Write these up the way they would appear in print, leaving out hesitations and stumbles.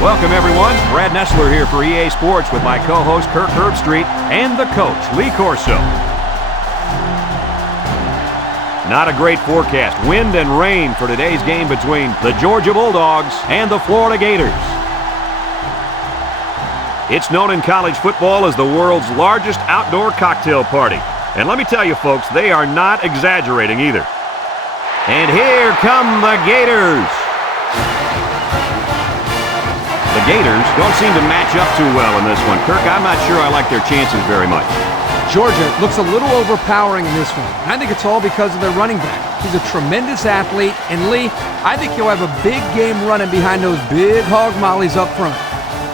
Welcome, everyone. Brad Nessler here for EA Sports with my co-host Kirk Herbstreit and the coach, Lee Corso. Not a great forecast. Wind and rain for today's game between the Georgia Bulldogs and the Florida Gators. It's known in college football as the world's largest outdoor cocktail party. And let me tell you, folks, they are not exaggerating either. And here come the Gators. The Gators don't seem to match up too well in this one. Kirk, I'm not sure I like their chances very much. Georgia looks a little overpowering in this one. I think it's all because of their running back. He's a tremendous athlete. And Lee, I think he'll have a big game running behind those big hog mollies up front.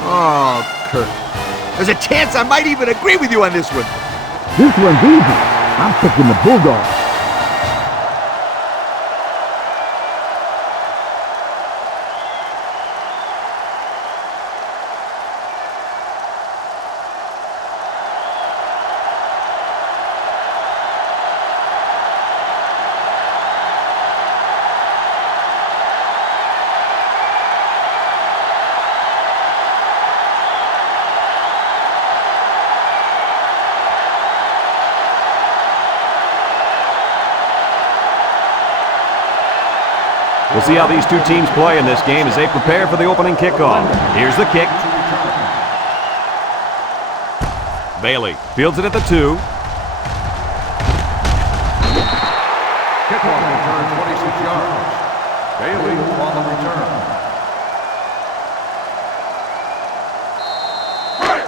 Oh, Kirk. There's a chance I might even agree with you on this one. This one's easy. I'm picking the Bulldogs. We'll see how these two teams play in this game as they prepare for the opening kickoff. Here's the kick. Bailey fields it at the 2. Kickoff return, 26 yards. Bailey on the return.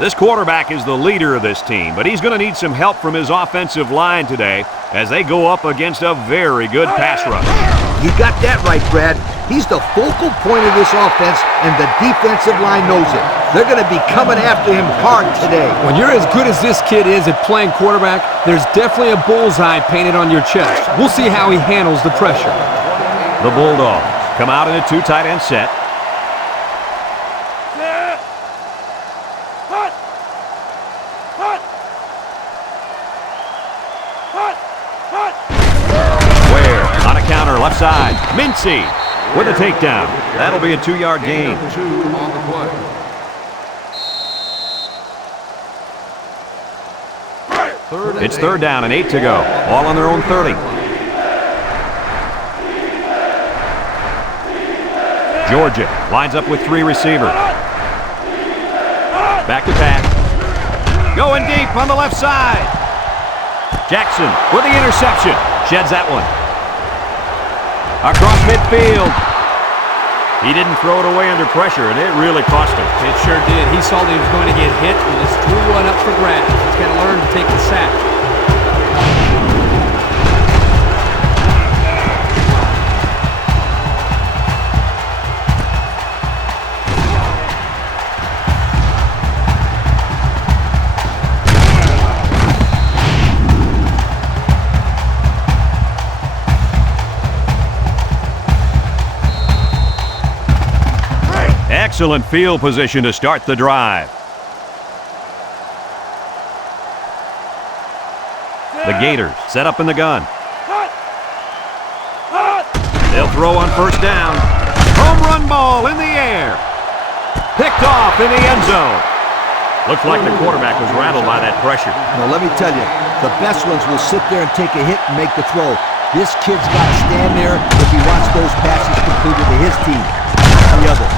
This quarterback is the leader of this team, but he's going to need some help from his offensive line today as they go up against a very good pass rush. You got that right, Brad. He's the focal point of this offense, and the defensive line knows it. They're going to be coming after him hard today. When you're as good as this kid is at playing quarterback, there's definitely a bullseye painted on your chest. We'll see how he handles the pressure. The Bulldogs come out in a 2 tight end set. Left side, Mincy with a takedown. That'll be a 2-yard gain. 2 on the play. It's 3rd down and 8 to go. All on their own 30. Georgia lines up with 3 receivers. Back to pass. Going deep on the left side. Jackson with the interception. Sheds that one. Across midfield. He didn't throw it away under pressure, and it really cost him. It sure did. He saw that he was going to get hit, and it's 2-1 up for grabs. He's got to learn to take the sack. Excellent field position to start the drive. The Gators set up in the gun. They'll throw on 1st down. Home run ball in the air. Picked off in the end zone. Looks like the quarterback was rattled by that pressure. Now, let me tell you, the best ones will sit there and take a hit and make the throw. This kid's got to stand there if he wants those passes completed to his team, not the other.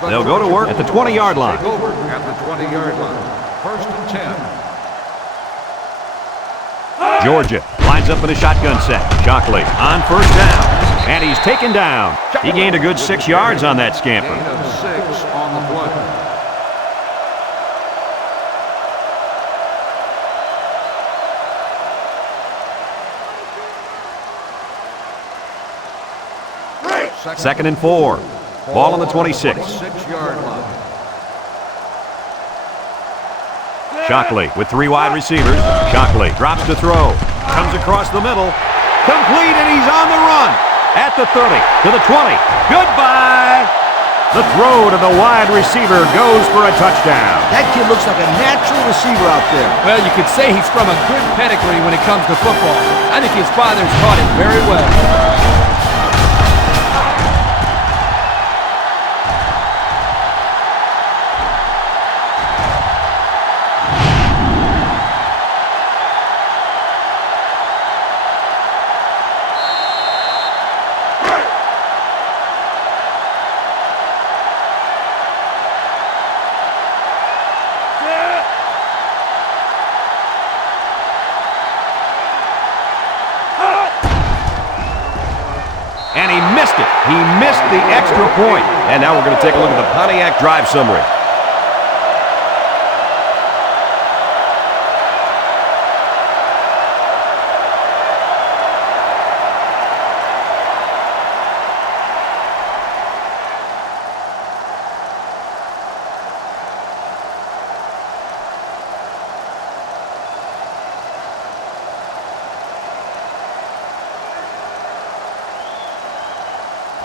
They'll go to work at the 20-yard line. Over at the 20-yard line. 1st and 10. Georgia lines up in a shotgun set. Shockley on 1st down. And he's taken down. He gained a good 6 yards on that scamper. Gain of 6 on the play. Second and 4. Ball on the 26. 6-yard line. Shockley with 3 wide receivers. Shockley drops to throw. Comes across the middle. Complete, and he's on the run. At the 30, to the 20. Goodbye. The throw to the wide receiver goes for a touchdown. That kid looks like a natural receiver out there. Well, you could say he's from a good pedigree when it comes to football. I think his father's taught him very well. And he missed it. He missed the extra point. And now we're going to take a look at the Pontiac drive summary.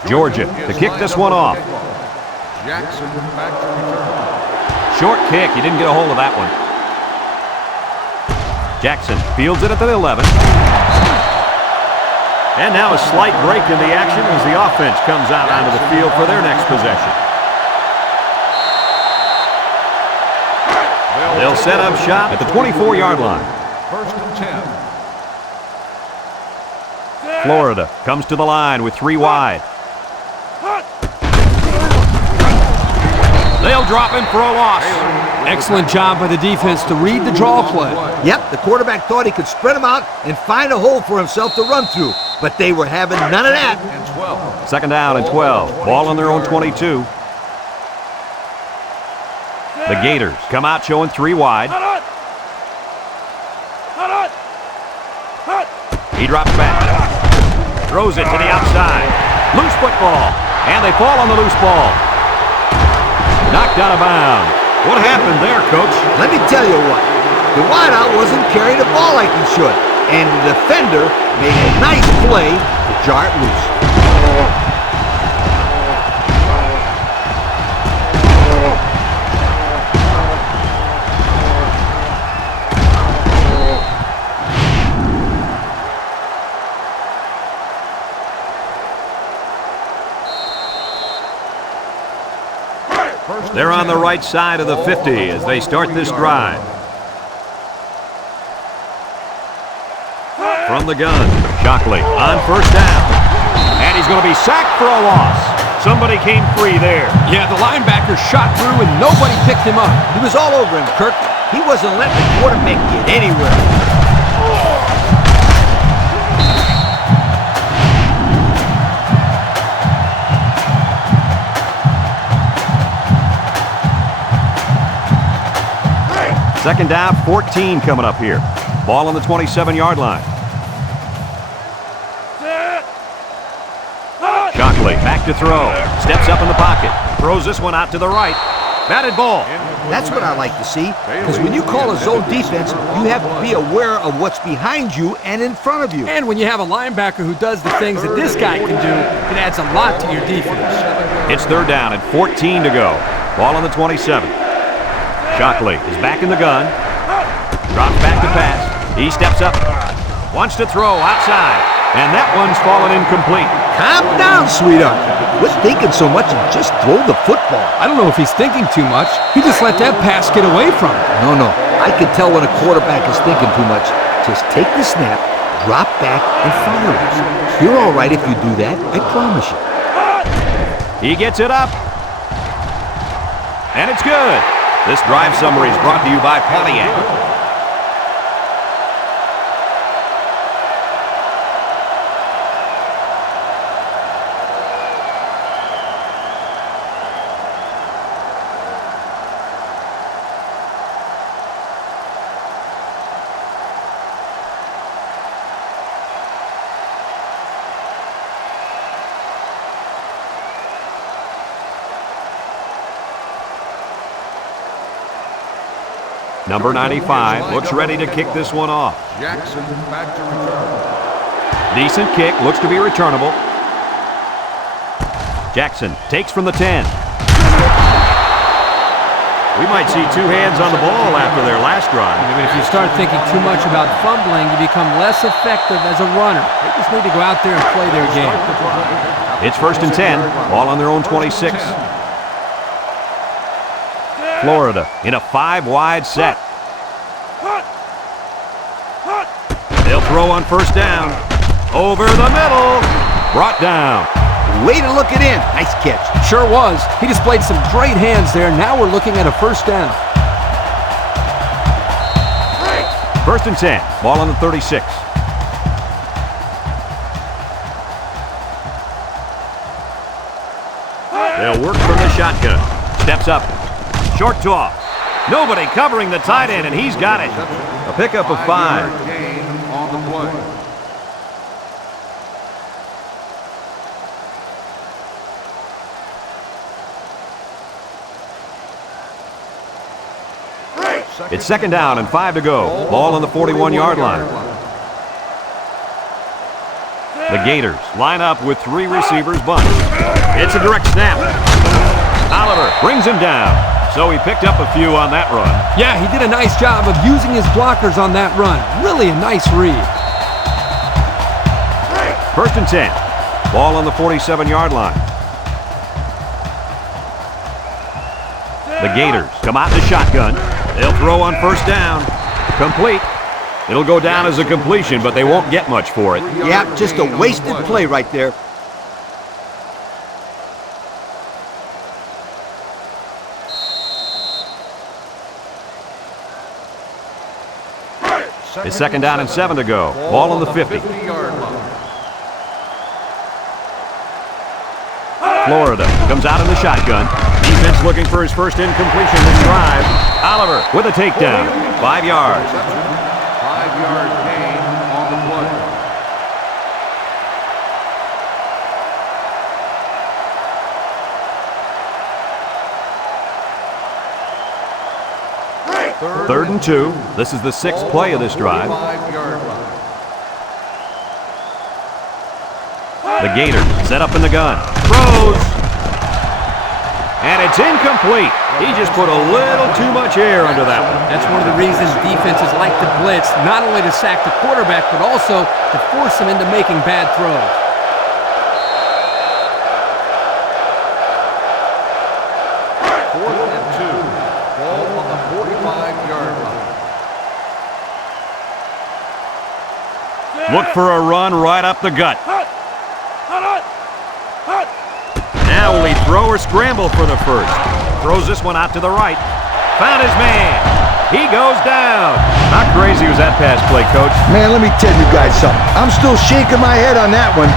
Georgia to kick this one off. Jackson back to return. Short kick. He didn't get a hold of that one. Jackson fields it at the 11. And now a slight break in the action as the offense comes out onto the field for their next possession. They'll set up shop at the 24-yard line. First and 10. Florida comes to the line with 3 wide. They'll drop him for a loss. Excellent job by the defense to read the draw play. Yep, the quarterback thought he could spread him out and find a hole for himself to run through, but they were having none of that. And 12. Second down and 12. Ball on their own 22. The Gators come out showing 3 wide. He drops back. Throws it to the outside. Loose football. And they fall on the loose ball. Knocked out of bounds. What happened there, Coach? Let me tell you what. The wideout wasn't carrying the ball like he should, and the defender made a nice play to jar it loose. They're on the right side of the 50 as they start this drive. From the gun, Shockley on first down. And he's going to be sacked for a loss. Somebody came free there. Yeah, the linebacker shot through and nobody picked him up. He was all over him, Kirk. He wasn't letting the quarterback get anywhere. Second down, 14 coming up here. Ball on the 27-yard line. Shockley back to throw. Steps up in the pocket. Throws this one out to the right. Batted ball. That's what I like to see, because when you call a zone defense, you have to be aware of what's behind you and in front of you. And when you have a linebacker who does the things that this guy can do, it adds a lot to your defense. It's third down and 14 to go. Ball on the 27. Shockley is back in the gun. Drops back to pass. He steps up. Wants to throw outside. And that one's fallen incomplete. Calm down, sweetheart. Quit thinking so much and just throw the football. I don't know if he's thinking too much. He just let that pass get away from him. No. I can tell when a quarterback is thinking too much. Just take the snap, drop back, and fire it. You're all right if you do that, I promise you. He gets it up. And it's good. This drive summary is brought to you by Pontiac. Number 95 looks ready to kick this one off. Jackson back to return. Decent kick, looks to be returnable. Jackson takes from the 10. We might see two hands on the ball after their last run. I mean, if you start thinking too much about fumbling, you become less effective as a runner. They just need to go out there and play their game. It's 1st and 10, ball on their own 26. Florida in a 5-wide set. They'll throw on 1st down. Over the middle. Brought down. Way to look it in. Nice catch. Sure was. He displayed some great hands there. Now we're looking at a 1st down. 1st and 10, ball on the 36. They'll work from the shotgun. Steps up. Short toss. Nobody covering the tight end, and he's got it. A pickup of 5. 5-yard gain on the play. It's 2nd down and 5 to go. Ball on the 41-yard line. The Gators line up with 3 receivers bunched. It's a direct snap. Oliver brings him down. So he picked up a few on that run. Yeah, he did a nice job of using his blockers on that run. Really a nice read. 1st and 10. Ball on the 47-yard line. The Gators come out in the shotgun. They'll throw on 1st down. Complete. It'll go down as a completion, but they won't get much for it. Yeah, just a wasted play right there. It's 2nd down and 7 to go. Ball on the 50. 50-yard line. Florida comes out in the shotgun. Defense looking for his first incompletion this drive. Oliver with a takedown. 5 yards. 5-yard gain on the play. Third and 2. This is the 6th play of this drive. 5-yard line. The Gators set up in the gun. Throws. And it's incomplete. He just put a little too much air under that one. That's one of the reasons defenses like to blitz, not only to sack the quarterback, but also to force him into making bad throws. Fourth and 2. Ball on the 45-yard line. Look for a run right up the gut. Now will he throw or scramble for the first? Throws this one out to the right. Found his man. He goes down. How crazy was that pass play, Coach? Man, let me tell you guys something. I'm still shaking my head on that one.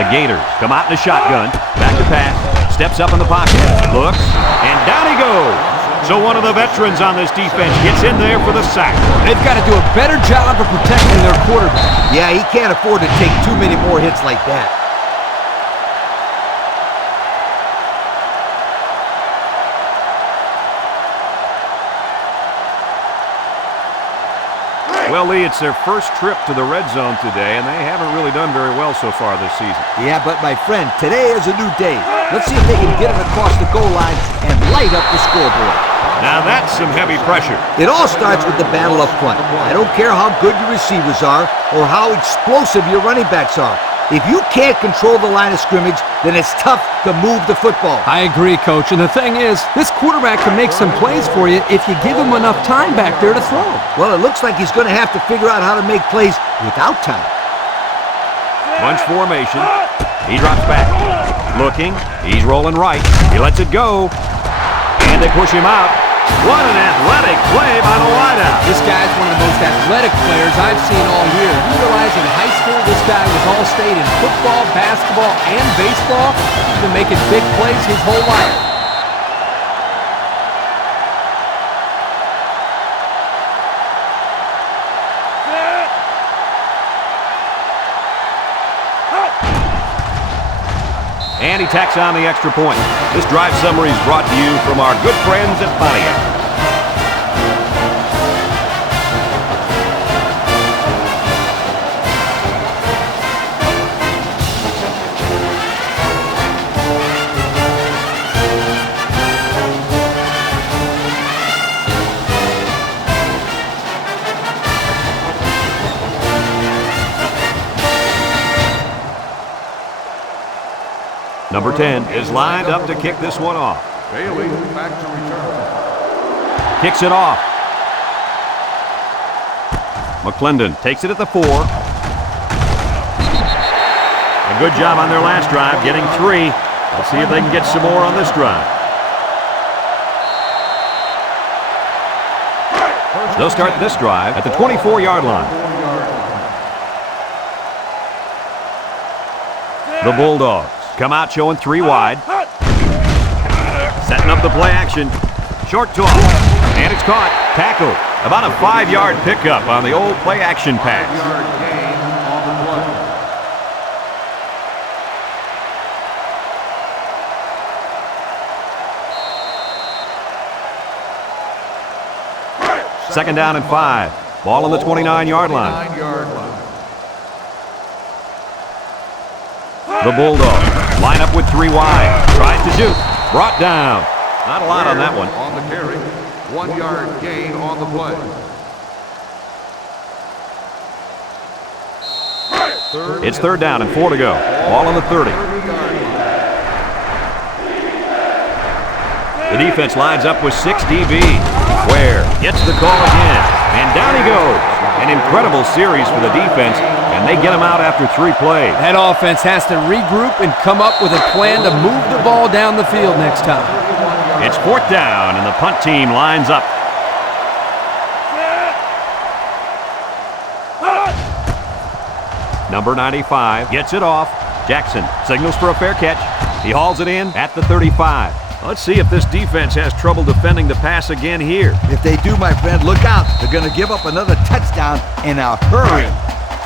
The Gators come out in the shotgun. Back to pass. Steps up in the pocket. Looks. And down he goes. So one of the veterans on this defense gets in there for the sack. They've got to do a better job of protecting their quarterback. Yeah, he can't afford to take too many more hits like that. Well, Lee, it's their first trip to the red zone today, and they haven't really done very well so far this season. Yeah, but my friend, today is a new day. Let's see if they can get it across the goal line and light up the scoreboard. Now that's some heavy pressure. It all starts with the battle up front. I don't care how good your receivers are or how explosive your running backs are. If you can't control the line of scrimmage, then it's tough to move the football. I agree, Coach. And the thing is, this quarterback can make some plays for you if you give him enough time back there to throw. Well, it looks like he's going to have to figure out how to make plays without time. Bunch formation. He drops back. Looking. He's rolling right. He lets it go. And they push him out. What an athletic play by the wideout. This guy's one of the most athletic players I've seen all year. You realize in high school this guy was all-state in football, basketball, and baseball. He's been making big plays his whole life. And he tacks on the extra point. This drive summary is brought to you from our good friends at Pontiac. Number 10 is lined up to kick this one off. Bailey back to return. Kicks it off. McClendon takes it at the 4. A good job on their last drive, getting 3. Let's see if they can get some more on this drive. They'll start this drive at the 24-yard line. The Bulldogs come out showing 3 wide. Setting up the play action. Short toss. And it's caught. Tackled. About a 5-yard pickup on the old play action pass. 5-yard gain on the play. Second down and 5. Ball on the 29-yard line. 29-yard line. The Bulldogs line up with 3 wide. Tries to shoot. Brought down. Not a lot on that one. On the carry. 1-yard gain on the play. It's third down and 4 to go. Ball on the 30. The defense lines up with 6 DBs. Ware gets the call again. And down he goes. An incredible series for the defense, and they get him out after 3 plays. That offense has to regroup and come up with a plan to move the ball down the field next time. It's 4th down, and the punt team lines up. Number 95 gets it off. Jackson signals for a fair catch. He hauls it in at the 35. Let's see if this defense has trouble defending the pass again here. If they do, my friend, look out. They're going to give up another touchdown in a hurry.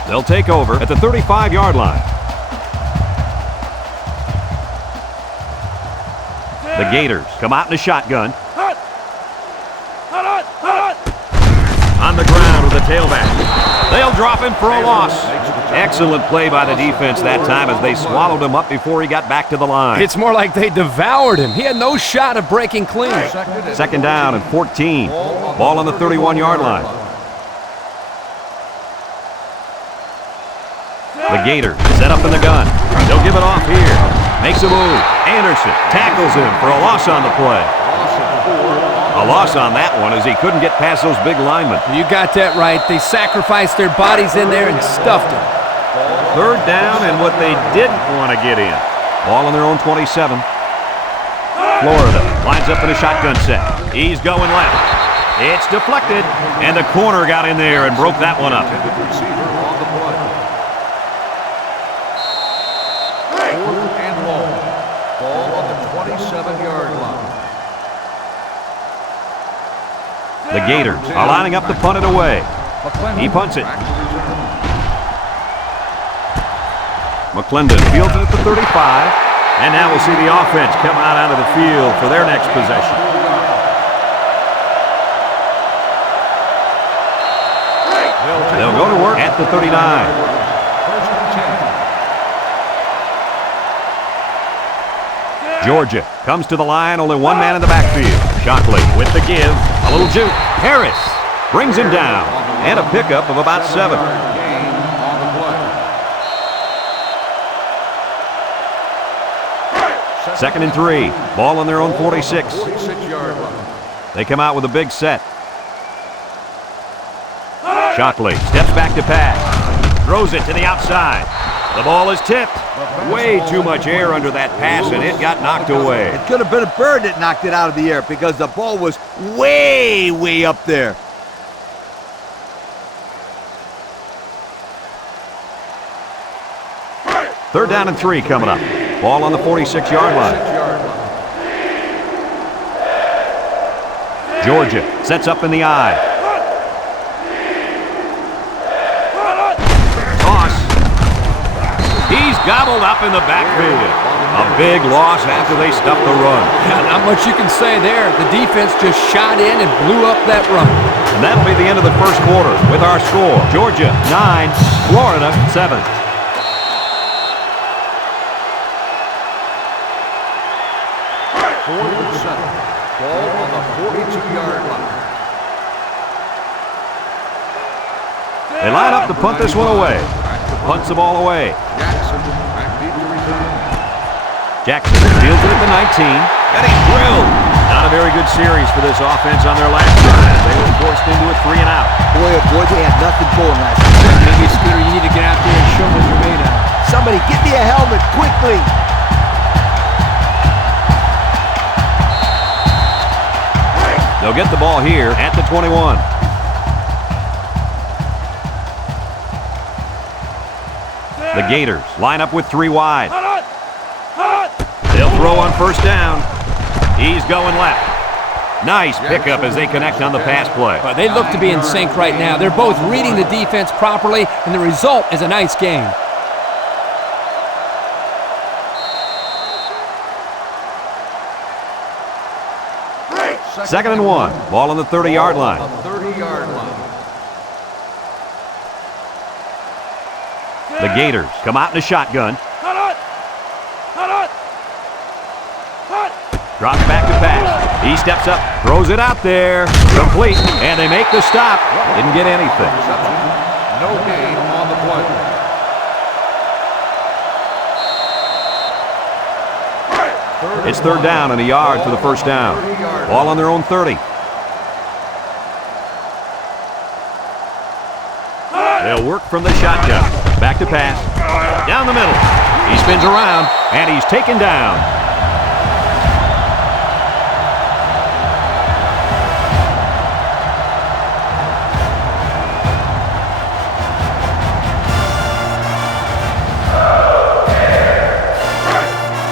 They'll take over at the 35-yard line. The Gators come out in a shotgun. On the ground with the tailback. They'll drop him for a loss. Excellent play by the defense that time as they swallowed him up before he got back to the line. It's more like they devoured him. He had no shot of breaking clean. Second down and 14. Ball on the 31-yard line. The Gators set up in the gun. They'll give it off here. Makes a move. Anderson tackles him for a loss on the play. A loss on that one as he couldn't get past those big linemen. You got that right. They sacrificed their bodies in there and stuffed him. Third down and what they didn't want to get in. Ball on their own 27. Florida lines up in a shotgun set. He's going left. It's deflected, and the corner got in there and broke that one up. Receiver on the play. 4th and long. Ball on the 27-yard line. The Gators are lining up to punt it away. He punts it. McClendon fields it at the 35. And now we'll see the offense come out onto the field for their next possession. They'll go to work at the 39. Georgia comes to the line, only 1 man in the backfield. Shockley with the give. A little juke. Harris brings him down. And a pickup of about 7. Second and 3. Ball on their own 46. 46-yard line. They come out with a big set. Shockley steps back to pass. Throws it to the outside. The ball is tipped. Way too much air under that pass, and it got knocked away. It could have been a bird that knocked it out of the air because the ball was way, way up there. Third down and 3 coming up. Ball on the 46-yard line. Georgia sets up in the eye. Toss. He's He's gobbled up in the backfield. A big loss after they stuffed the run. Yeah, not much you can say there. The defense just shot in and blew up that run. And that'll be the end of the first quarter with our score. Georgia 9, Florida 7. Fourth and 7. Ball on the 42-yard line. They line up to punt this one away. Punts the ball away. Jackson back deep to return. Jackson fields it at the 19. And he's drilled. Not a very good series for this offense on their last drive. They were forced into a 3 and out. Boy, oh boy, they had nothing going last night. Maybe, Skeeter, you need to get out there and show them what you're made of. Somebody get me a helmet quickly. They'll get the ball here at the 21. The Gators line up with 3 wide. They'll throw on first down. He's going left. Nice pickup as they connect on the pass play. They look to be in sync right now. They're both reading the defense properly, and the result is a nice game. Second and 1. Ball on the 30-yard line. On the 30-yard line. The Gators come out in a shotgun. Drops back to pass. He steps up, throws it out there. Complete, and they make the stop. Didn't get anything. No gain on the play. It's third down and a yard for the first down. Ball on their own 30. They'll work from the shotgun. Back to pass. Down the middle. He spins around, and he's taken down.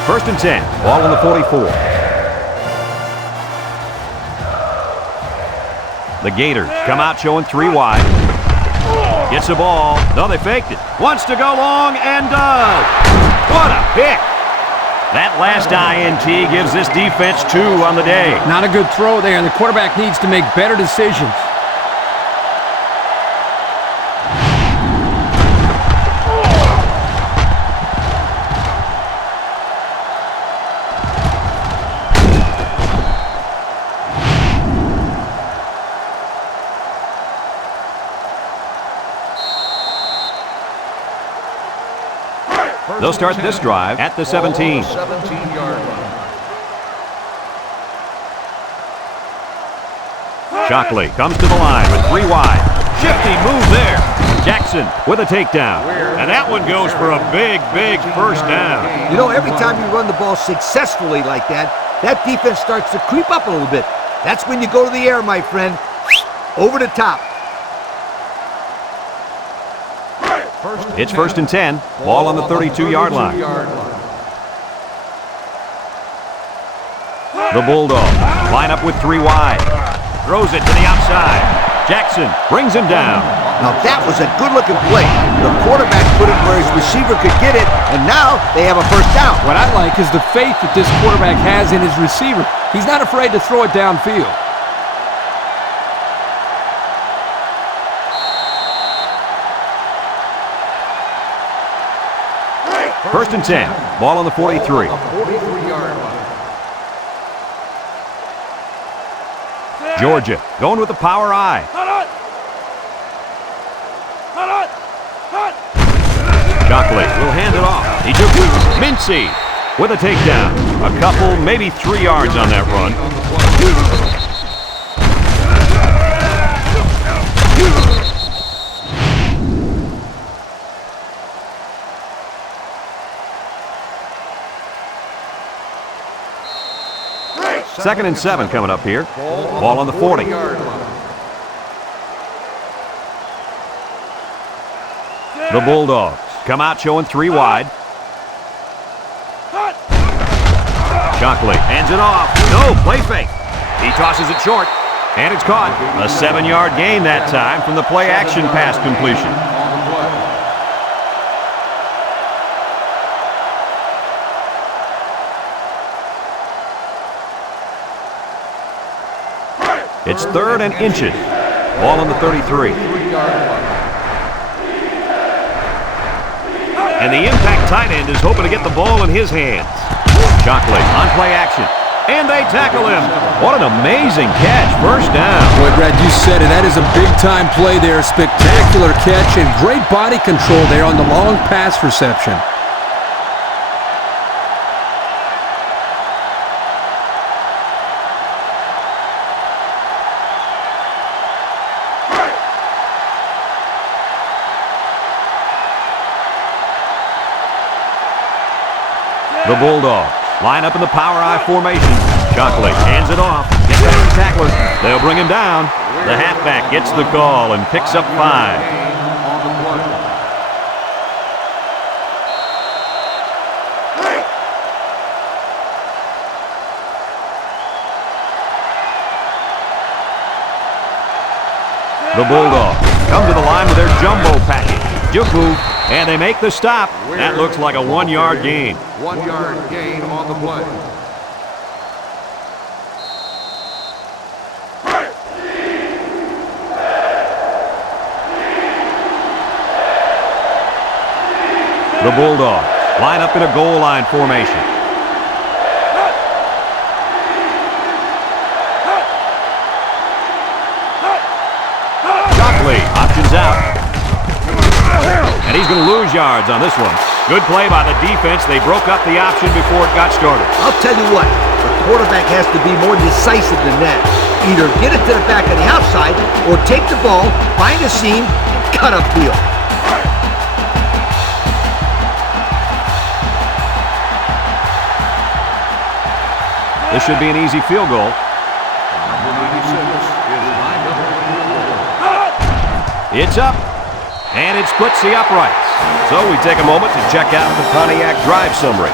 First and 10. Ball on the 44. The Gators come out showing 3 wide. Gets the ball. No, they faked it. Wants to go long and does. What a pick. That last INT gives this defense 2 on the day. Not a good throw there, and the quarterback needs to make better decisions. They'll start this drive at the 17. 17-yard line. Shockley comes to the line with 3 wide. Shifty move there. Jackson with a takedown. And that one goes for a big, big first down. You know, every time you run the ball successfully like that, that defense starts to creep up a little bit. That's when you go to the air, my friend. Over the top. It's first and 10. Ball on the 32-yard line. The Bulldogs line up with 3 wide. Throws it to the outside. Jackson brings him down. Now that was a good-looking play. The quarterback put it where his receiver could get it, and now they have a first down. What I like is the faith that this quarterback has in his receiver. He's not afraid to throw it downfield. First and 10. Ball on the 43. 43-yard line. Georgia going with the power I. Shockley will hand it off. He took Mincy with a takedown. A couple, maybe 3 yards on that run. Second and 7 coming up here. Ball on the 40. The Bulldogs come out showing 3 wide. Shockley hands it off. No, play fake. He tosses it short, and it's caught. A 7-yard gain that time from the play action pass completion. It's 3rd and inches. Ball on the 33. And the impact tight end is hoping to get the ball in his hands. Shockley on play action. And they tackle him. What an amazing catch. First down. Boy, Brad, you said it. That is a big-time play there. Spectacular catch and great body control there on the long pass reception. The Bulldogs line up in the power I formation. Shockley hands it off. Gets past the tackler. They'll bring him down. The halfback gets the call and picks up 5. The Bulldogs come to the line with their jumbo package. Juke move, and they make the stop. That looks like a 1-yard gain. 1-yard gain on the play. The Bulldogs line up in a goal line formation. Shockley options out. And he's going to lose yards on this one. Good play by the defense. They broke up the option before it got started. I'll tell you what, the quarterback has to be more decisive than that. Either get it to the back of the outside or take the ball, find a seam, and cut upfield. This should be an easy field goal. Number 96 is lined up. It's up. And it splits the uprights. So we take a moment to check out the Pontiac drive summary.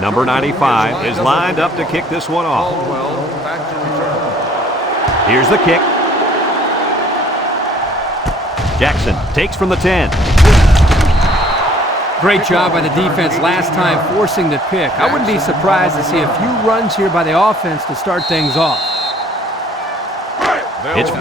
Number 95 is lined up to kick this one off. Back to return. Here's the kick. Jackson takes from the 10. Great job by the defense last time forcing the pick. I wouldn't be surprised to see a few runs here by the offense to start things off. It's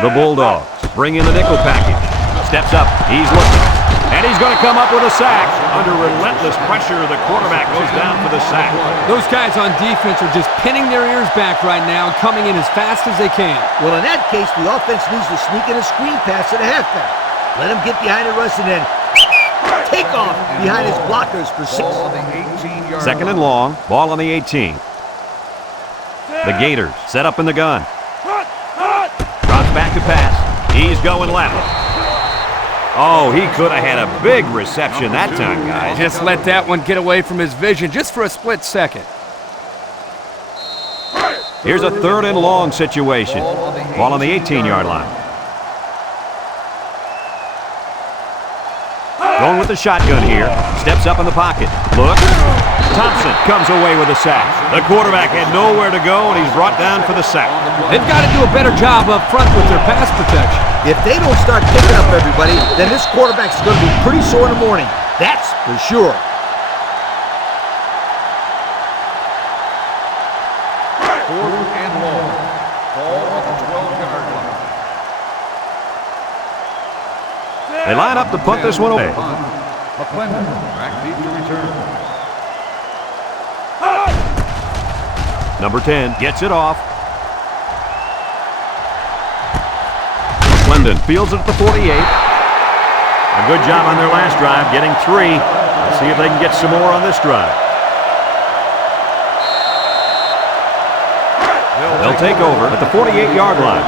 the Bulldogs bring in the nickel package. Steps up. He's looking. And he's going to come up with a sack. Under relentless pressure, the quarterback goes down for the sack. Those guys on defense are just pinning their ears back right now and coming in as fast as they can. Well, in that case, the offense needs to sneak in a screen pass to the halfback. Let him get behind the rush and then take off behind his blockers for 6. Ball on the 18-yard Second and long. Ball on the 18. The Gators set up in the gun. Drops back to pass. He's going left. Oh, he could have had a big reception that time, guys. Just let that one get away from his vision just for a split second. Here's a 3rd and long situation. Ball on the 18-yard line. Going with the shotgun here. Steps up in the pocket. Look. Thompson comes away with a sack. The quarterback had nowhere to go, and he's brought down for the sack. They've got to do a better job up front with their pass protection. If they don't start picking up everybody, then this quarterback's going to be pretty sore in the morning. That's for sure. Fourth and long. Ball on the 12-yard line. They line up to punt this one away. McClendon back deep to return. Number 10 gets it off. McClendon fields it at the 48. A good job on their last drive, getting 3. Let's see if they can get some more on this drive. They'll take over at the 48-yard line.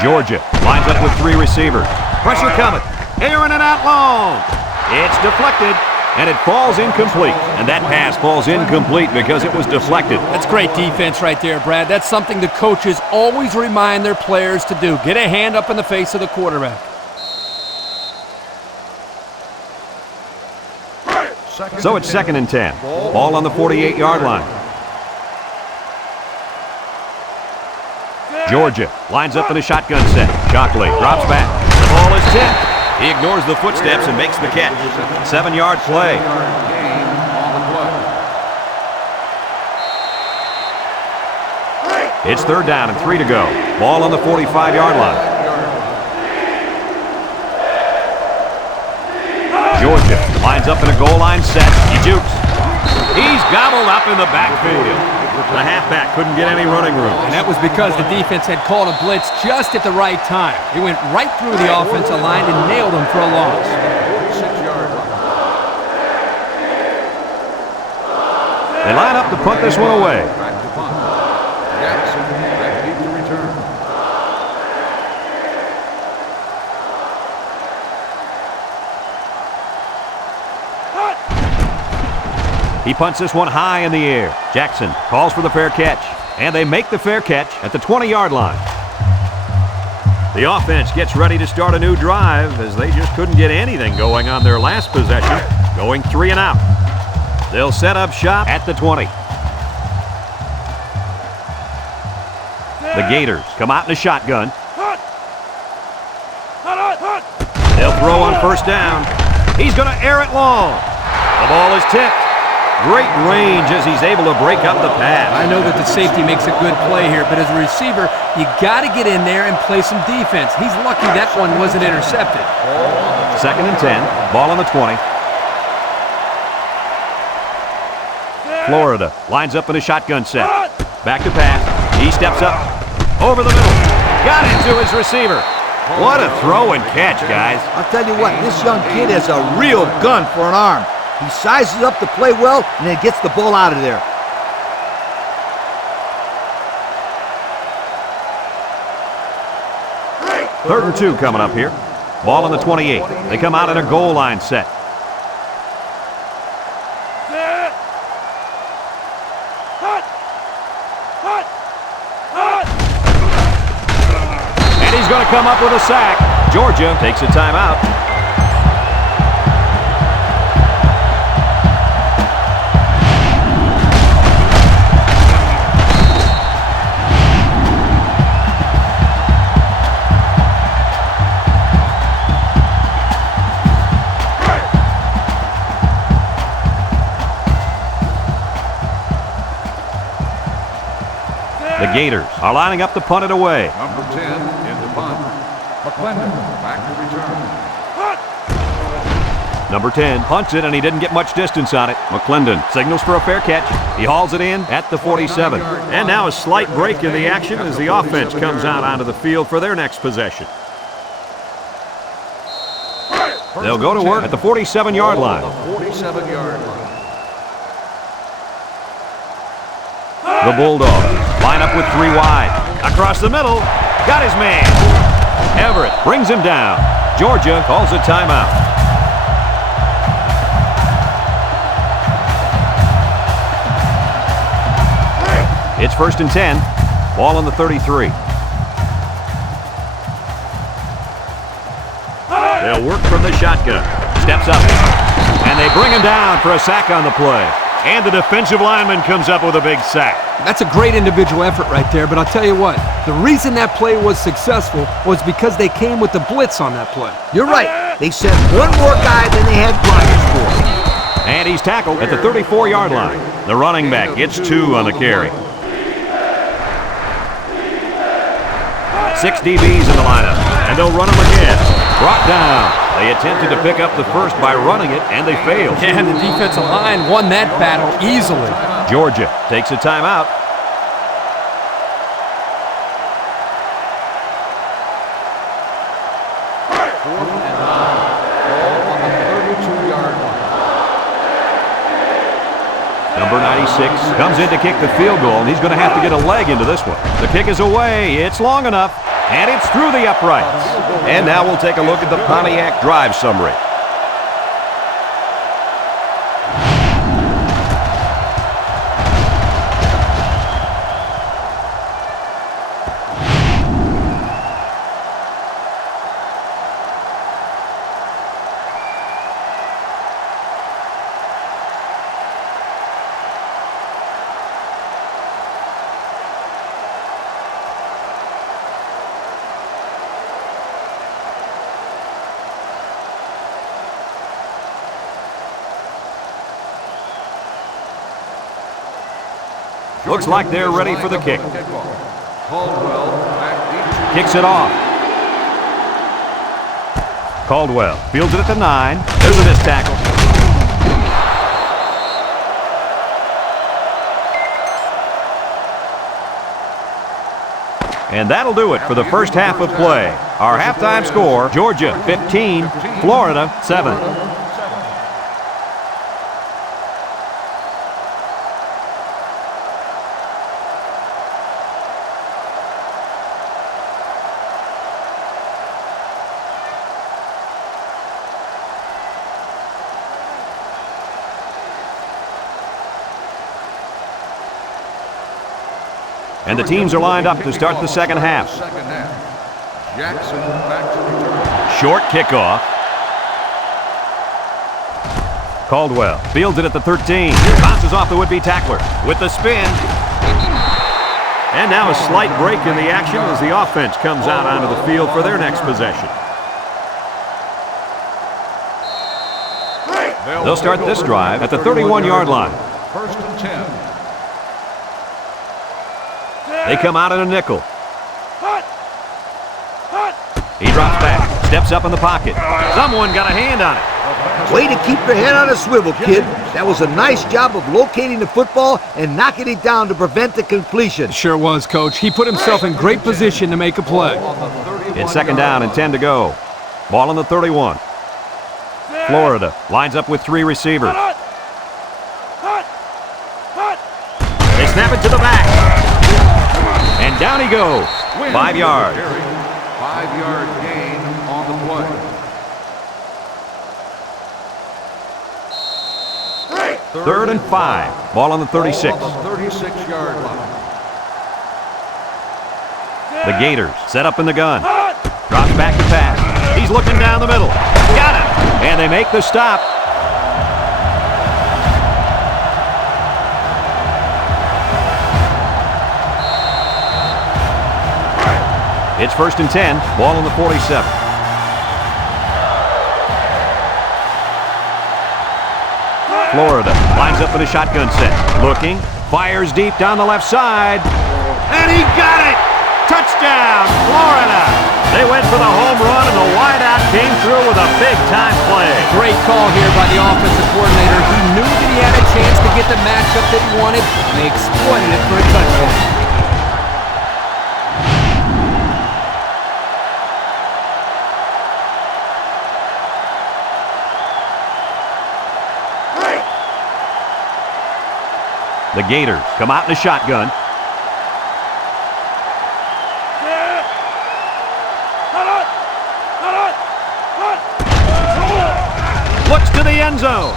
Georgia lines up with 3 receivers. Pressure coming. Airing it out long. It's deflected. And it falls incomplete. And that pass falls incomplete because it was deflected. That's great defense right there, Brad. That's something the coaches always remind their players to do. Get a hand up in the face of the quarterback. So it's 2nd and 10. Ball on the 48-yard line. Georgia lines up in a shotgun set. Shockley drops back. The ball is tipped. He ignores the footsteps and makes the catch. 7-yard play. It's 3rd down and 3 to go. Ball on the 45-yard line. Georgia lines up in a goal line set. He jukes. He's gobbled up in the backfield. The halfback couldn't get any running room. And that was because the defense had called a blitz just at the right time. He went right through the offensive line and nailed him for a loss. They line up to punt this one away. He punts this one high in the air. Jackson calls for the fair catch, and they make the fair catch at the 20-yard line. The offense gets ready to start a new drive as they just couldn't get anything going on their last possession, going 3 and out. They'll set up shop at the 20. The Gators come out in a shotgun. They'll throw on 1st down. He's going to air it long. The ball is tipped. Great range as he's able to break up the pass. I know that the safety makes a good play here, but as a receiver, you got to get in there and play some defense. He's lucky that one wasn't intercepted. 2nd and 10. Ball on the 20. Florida lines up in a shotgun set. Back to pass. He steps up. Over the middle. Got into his receiver. What a throw and catch, guys. I'll tell you what, this young kid has a real gun for an arm. He sizes up to play well and then gets the ball out of there. Third and 2 coming up here. Ball on the 28. They come out in a goal line set. And he's going to come up with a sack. Georgia takes a timeout. The Gators are lining up to punt it away. Number 10 in the punt. McClendon back to return. Number 10 punts it, and he didn't get much distance on it. McClendon signals for a fair catch. He hauls it in at the 47. And now a slight break in the action as the offense comes out onto the field for their next possession. They'll go to work at the 47-yard line. The 47-yard line. The Bulldogs line up with 3 wide. Across the middle. Got his man. Everett brings him down. Georgia calls a timeout. It's 1st and 10. Ball on the 33. They'll work from the shotgun. Steps up. And they bring him down for a sack on the play. And the defensive lineman comes up with a big sack. That's a great individual effort right there, but I'll tell you what, the reason that play was successful was because they came with the blitz on that play. You're right. They sent one more guy than they had blockers for. And he's tackled at the 34-yard line. The running back gets 2 on the carry. 6 DBs in the lineup, and they'll run him again. Brought down. They attempted to pick up the first by running it, and they failed. Yeah, and the defensive line won that battle easily. Georgia takes a timeout. Number 96 comes in to kick the field goal, and he's going to have to get a leg into this one. The kick is away. It's long enough, and it's through the uprights. And now we'll take a look at the Pontiac drive summary. Looks like they're ready for the kick. Caldwell back deep. Kicks it off. Caldwell fields it at the 9. There's a missed tackle. And that'll do it for the first half of play. Our halftime score, Georgia 15, Florida 7. And the teams are lined up to start the second half. Jackson back to return. Short kickoff. Caldwell fields it at the 13. Bounces off the would-be tackler with the spin. And now a slight break in the action as the offense comes out onto the field for their next possession. They'll start this drive at the 31-yard line. First and 10. They come out in a nickel. He drops back, steps up in the pocket. Someone got a hand on it. Way to keep your head on a swivel, kid. That was a nice job of locating the football and knocking it down to prevent the completion. Sure was, Coach. He put himself in great position to make a play. It's second down and 10 to go. Ball on the 31. Florida lines up with 3 receivers. They snap it to the back. And down he goes. 5 yards. 5-yard gain on the play. Third and 5. Ball on the 36. Ball on the 36-yard line. The Gators set up in the gun. Drops back to pass. He's looking down the middle. Got it. And they make the stop. It's first and 10. Ball on the 47. Florida lines up in a shotgun set. Looking. Fires deep down the left side. And he got it! Touchdown, Florida! They went for the home run, and the wideout came through with a big-time play. Great call here by the offensive coordinator. He knew that he had a chance to get the matchup that he wanted, and they exploited it for a touchdown. The Gators come out in a shotgun. Looks to the end zone.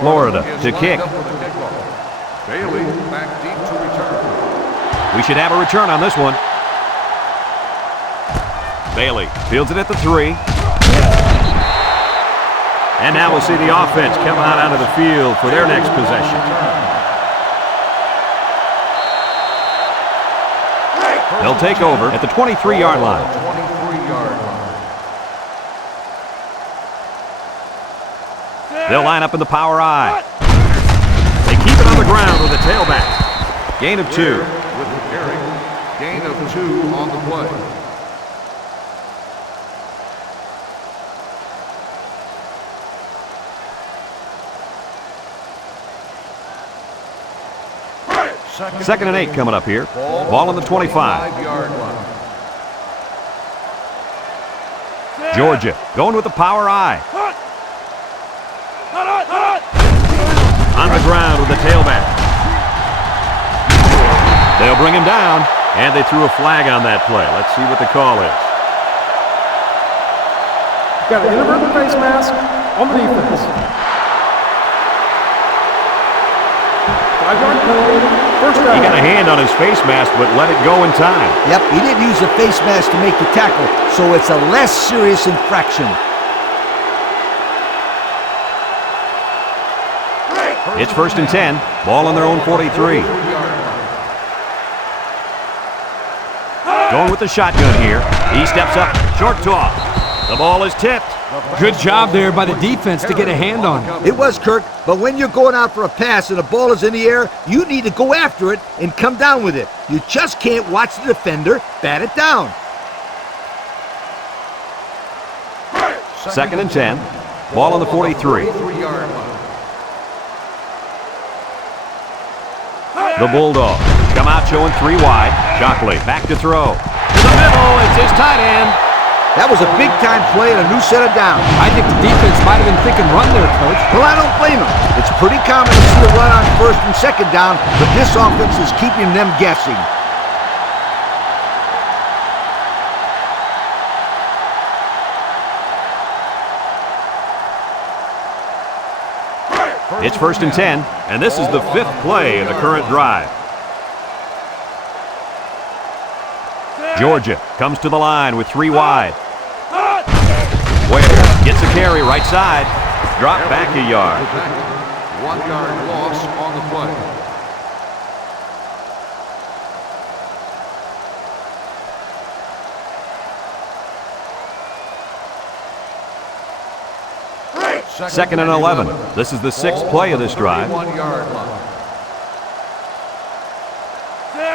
Florida to kick. Bailey back deep to return. We should have a return on this one. Bailey fields it at the 3. And now we'll see the offense come out onto the field for their next possession. They'll take over at the 23-yard line. 23-yard line. They'll line up in the power I. They keep it on the ground with a tailback. Gain of 2. With the carry. Gain of 2 on the play. Second and 8 coming up here. Ball on the 25. 25-yard line. Georgia going with the power I. On the ground with the tailback. They'll bring him down, and they threw a flag on that play. Let's see what the call is. Got an inadvertent face mask on the defense. 5-yard penalty. First down. He got a hand on his face mask, but let it go in time. Yep, he didn't use the face mask to make the tackle, so it's a less serious infraction. It's 1st and 10. Ball on their own 43. Going with the shotgun here. He steps up. Short toss. The ball is tipped. Good job there by the defense to get a hand on it. It was, Kirk, but when you're going out for a pass and the ball is in the air, you need to go after it and come down with it. You just can't watch the defender bat it down. 2nd and 10. Ball on the 43. The Bulldogs come out showing 3 wide. Shockley back to throw. To the middle, it's his tight end. That was a big-time play and a new set of downs. I think the defense might have been thinking run there, Coach. Well, I don't blame him. It's pretty common to see a run on 1st and 2nd down, but this offense is keeping them guessing. It's 1st and 10, and this is the 5th play of the current drive. Georgia comes to the line with 3 wide. Ware gets a carry right side. Drop back a yard. 1-yard loss on the play. Second and 11. This is the 6th play of this drive. 1-yard line.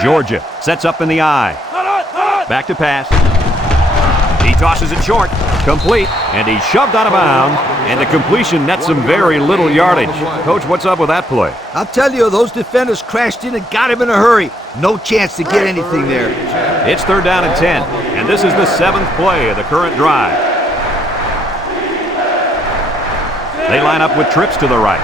Georgia sets up in the eye. Back to pass. He tosses it short. Complete. And he's shoved out of bounds. And the completion nets some very little yardage. Coach, what's up with that play? I'll tell you, those defenders crashed in and got him in a hurry. No chance to get anything there. It's 3rd down and 10. And this is the 7th play of the current drive. They line up with trips to the right.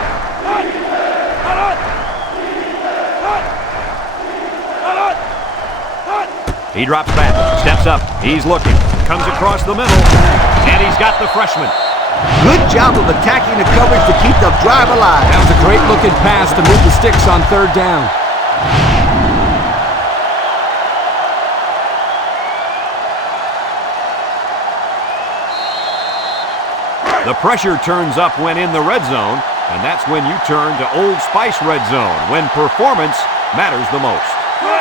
He drops back, steps up, he's looking, comes across the middle, and he's got the freshman. Good job of attacking the coverage to keep the drive alive. That was a great-looking pass to move the sticks on 3rd down. The pressure turns up when in the red zone, and that's when you turn to Old Spice red zone, when performance matters the most.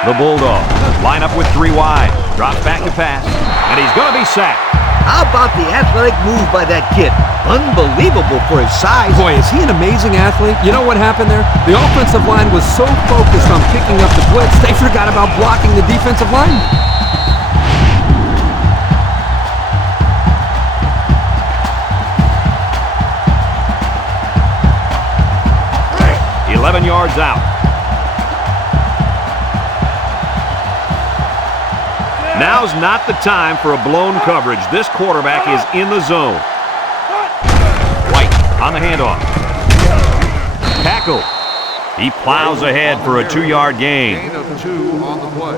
The Bulldogs line up with 3 wide, drops back to pass, and he's going to be sacked. How about the athletic move by that kid? Unbelievable for his size. Boy, is he an amazing athlete. You know what happened there? The offensive line was so focused on picking up the blitz, they forgot about blocking the defensive lineman. 11 yards out. Now's not the time for a blown coverage. This quarterback is in the zone. White on the handoff. Tackle. He plows ahead for a 2-yard gain. Gain of 2 on the play.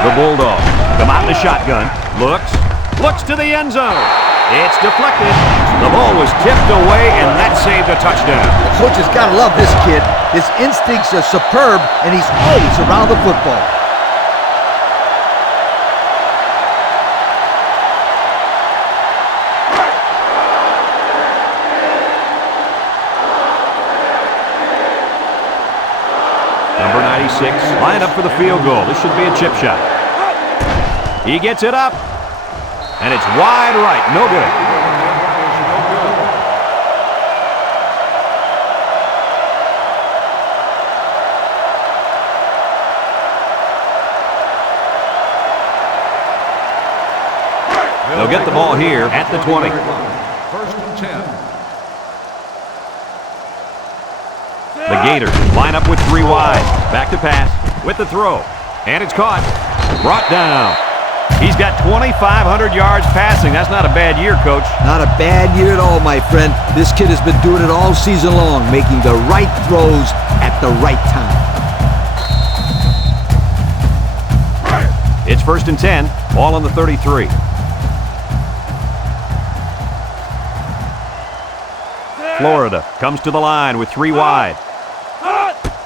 The Bulldogs come out in the shotgun. Looks to the end zone. It's deflected. The ball was tipped away, and that saved a touchdown. The coach has got to love this kid. His instincts are superb, and he's always around the football. Number 96, line up for the field goal. This should be a chip shot. He gets it up, and it's wide right. No good. They'll get the ball here at the 20. 1st and 10. The Gators line up with 3 wide. Back to pass with the throw. And it's caught. Brought down. He's got 2,500 yards passing. That's not a bad year, Coach. Not a bad year at all, my friend. This kid has been doing it all season long, making the right throws at the right time. 1st and 10. Ball on the 33. Florida comes to the line with 3 wide.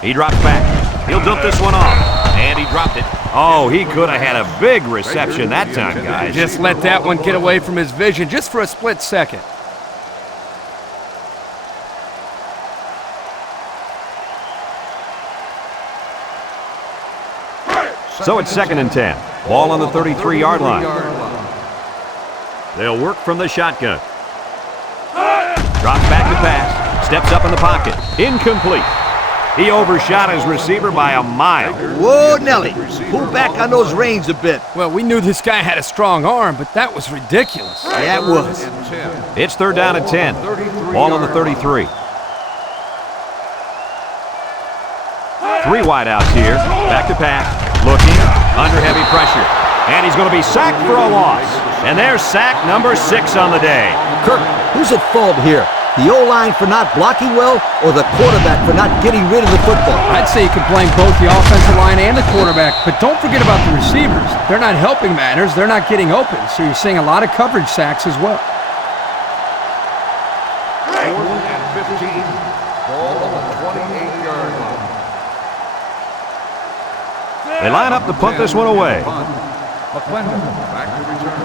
He drops back. He'll dump this one off. And he dropped it. Oh, he could have had a big reception that time, guys. Just let that one get away from his vision just for a split second. So it's 2nd and 10. Ball on the 33-yard line. They'll work from the shotgun. Drops back to pass. Steps up in the pocket. Incomplete. He overshot his receiver by a mile. Whoa, Nelly. Pull back on those reins a bit. Well, we knew this guy had a strong arm, but that was ridiculous. Yeah, it was. It's 3rd down and 10. Ball on the 33. 3 wide outs here. Back to pass. Looking. Under heavy pressure. And he's going to be sacked for a loss. And there's sack number 6 on the day. Kirk, who's at fault here? The O-line for not blocking well, or the quarterback for not getting rid of the football? I'd say you could blame both the offensive line and the quarterback, but don't forget about the receivers. They're not helping matters. They're not getting open, so you're seeing a lot of coverage sacks as well. 4th and 15. Ball on the 28-yard line. They line up to punt this one away. McClendon back to return.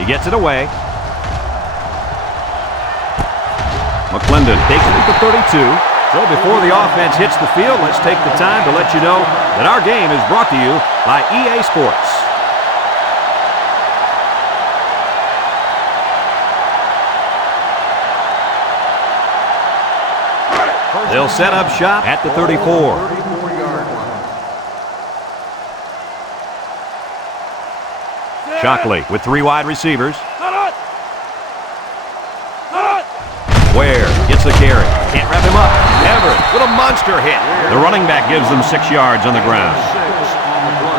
He gets it away. McClendon takes it at the 32. So before the offense hits the field, let's take the time to let you know that our game is brought to you by EA Sports. They'll set up shop at the 34. 34-yard line. Shockley with 3 wide receivers. Ware gets the carry. Can't wrap him up. Everett with a monster hit. The running back gives them 6 yards on the ground. 6 on the play.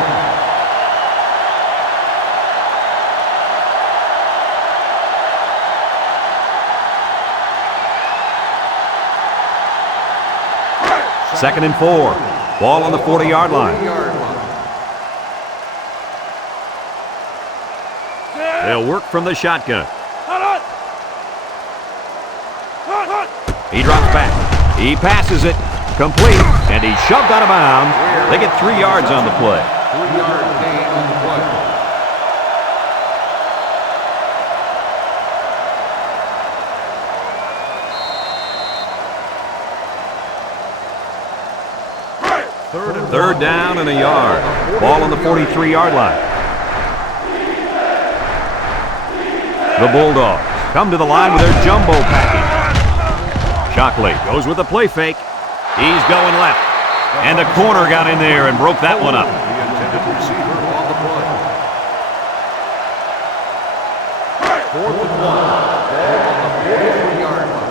Second and 4. Ball on the 40-yard line. They'll work from the shotgun. He drops back. He passes it. Complete. And he's shoved out of bounds. They get 3 yards on the play. 3-yard gain on the play. Third down and a yard. Ball on the 43-yard line. The Bulldogs come to the line with their jumbo package. Shockley goes with the play fake. He's going left. And the corner got in there and broke that one up. The intended receiver on the play. 4th and 1. Ball on the 43-yard line.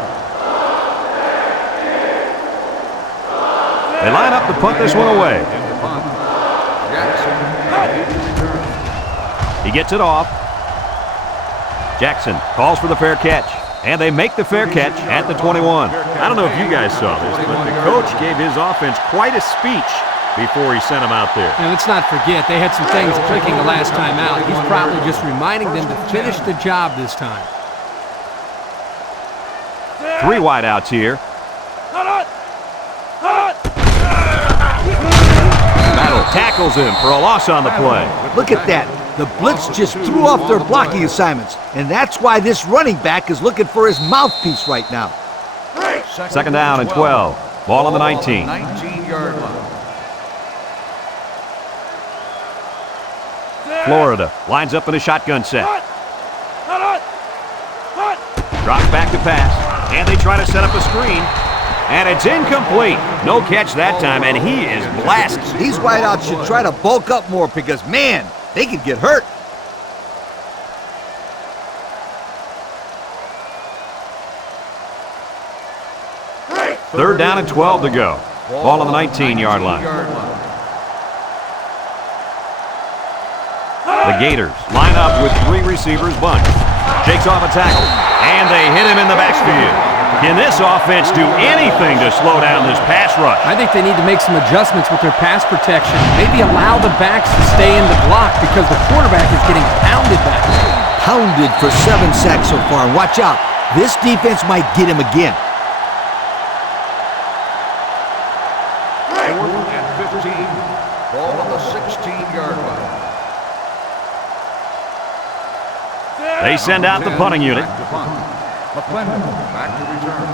They line up to punt this one away. In the punt. Jackson ready to return. He gets it off. Jackson calls for the fair catch. And they make the fair catch at the 21. I don't know if you guys saw this, but the coach gave his offense quite a speech before he sent them out there. And let's not forget, they had some things clicking the last time out. He's probably just reminding them to finish the job this time. 3 wide outs here. Battle tackles him for a loss on the play. Look at that. The blitz just threw off their blocking assignments, and that's why this running back is looking for his mouthpiece right now. 2nd down and 12. Ball on the 19. 19-yard line. Florida lines up in a shotgun set. Drops back to pass, and they try to set up a screen. And it's incomplete. No catch that time, and he is blasted. These wideouts should try to bulk up more because, man, they could get hurt. Third down and 12 to go. Ball on the 19-yard line. The Gators line up with 3 receivers bunch. Shakes off a tackle, and they hit him in the backfield. Can this offense do anything to slow down this pass rush? I think they need to make some adjustments with their pass protection. Maybe allow the backs to stay in the block because the quarterback is getting pounded back there. Pounded for 7 sacks so far. Watch out. This defense might get him again. 4th and 15. Ball on the 16-yard line. They send out the punting unit. Back to punt. McClendon back to return.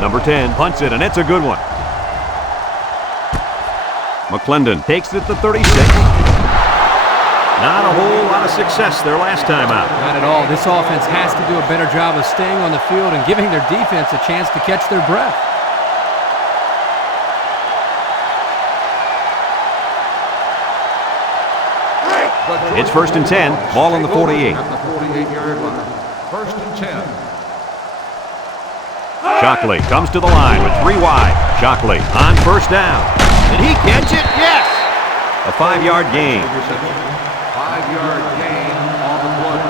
Number 10 punts it, and it's a good one. McClendon takes it to 36. Not a whole lot of success their last time out. Not at all. This offense has to do a better job of staying on the field and giving their defense a chance to catch their breath. It's 1st and 10. Ball on the 48. At the 48-yard line. 1st and 10. Shockley comes to the line with 3 wide. Shockley on 1st down. Did he catch it? Yes! A 5-yard gain. 5-yard gain on the play.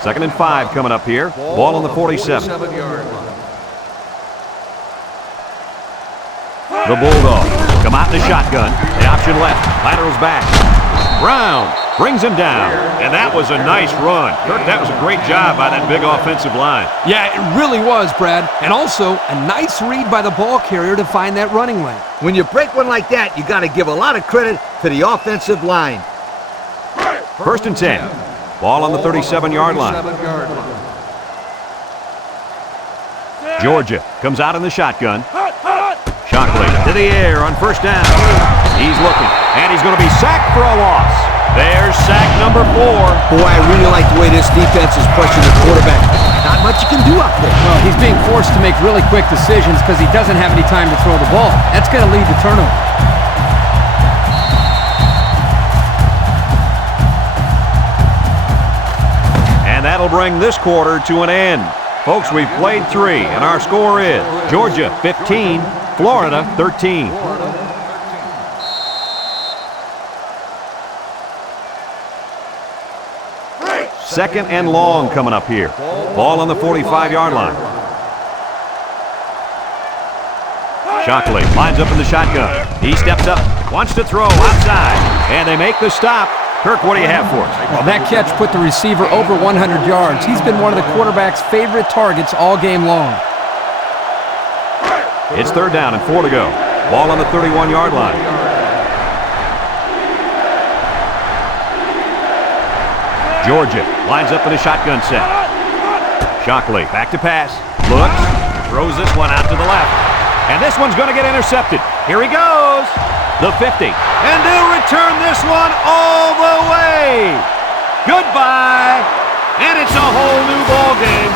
Second and 5 coming up here. Ball on the 47. 47-yard line. The Bulldogs come out in the shotgun. The option left. Laterals back. Brown brings him down. And that was a nice run. Kirk, that was a great job by that big offensive line. Yeah, it really was, Brad. And also, a nice read by the ball carrier to find that running lane. When you break one like that, you got to give a lot of credit to the offensive line. 1st and 10. Ball on the 37-yard line. 37-yard line. Georgia comes out in the shotgun. Shockley to the air on 1st down. He's looking, and he's going to be sacked for a loss. There's sack number 4. Boy, I really like the way this defense is pushing the quarterback. Not much you can do up there. Well, he's being forced to make really quick decisions because he doesn't have any time to throw the ball. That's going to lead to turnover. And that'll bring this quarter to an end. Folks, we've played 3, and our score is Georgia 15, Florida 13. Second and long coming up here. Ball on the 45-yard line. Shockley lines up in the shotgun. He steps up, wants to throw outside, and they make the stop. Kirk, what do you have for us? Well, that catch put the receiver over 100 yards. He's been one of the quarterback's favorite targets all game long. It's 3rd down and 4 to go. Ball on the 31-yard line. Georgia lines up in a shotgun set. Shockley back to pass. Looks, throws this one out to the left. And this one's going to get intercepted. Here he goes. The 50. And they'll return this one all the way. Goodbye. And it's a whole new ball game.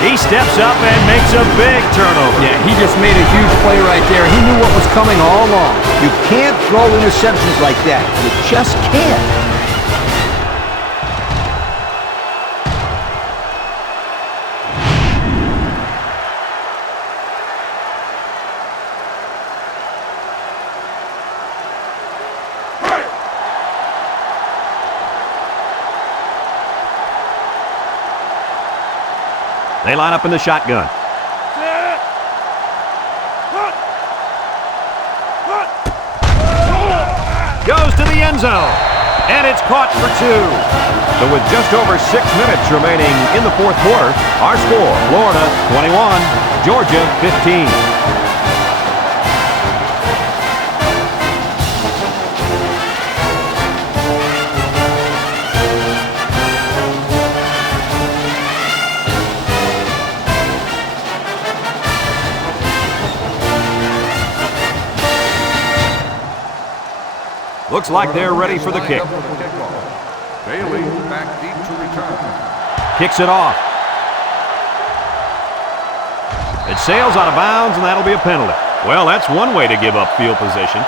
He steps up and makes a big turnover. Yeah, he just made a huge play right there. He knew what was coming all along. You can't throw interceptions like that. You just can't. They line up in the shotgun. Goes to the end zone. And it's caught for 2. So with just over 6 minutes remaining in the 4th quarter, our score, Florida 21, Georgia 15. Looks like they're ready for the kick. Bailey back deep to return. Kicks it off. It sails out of bounds, and that'll be a penalty. Well, that's one way to give up field position.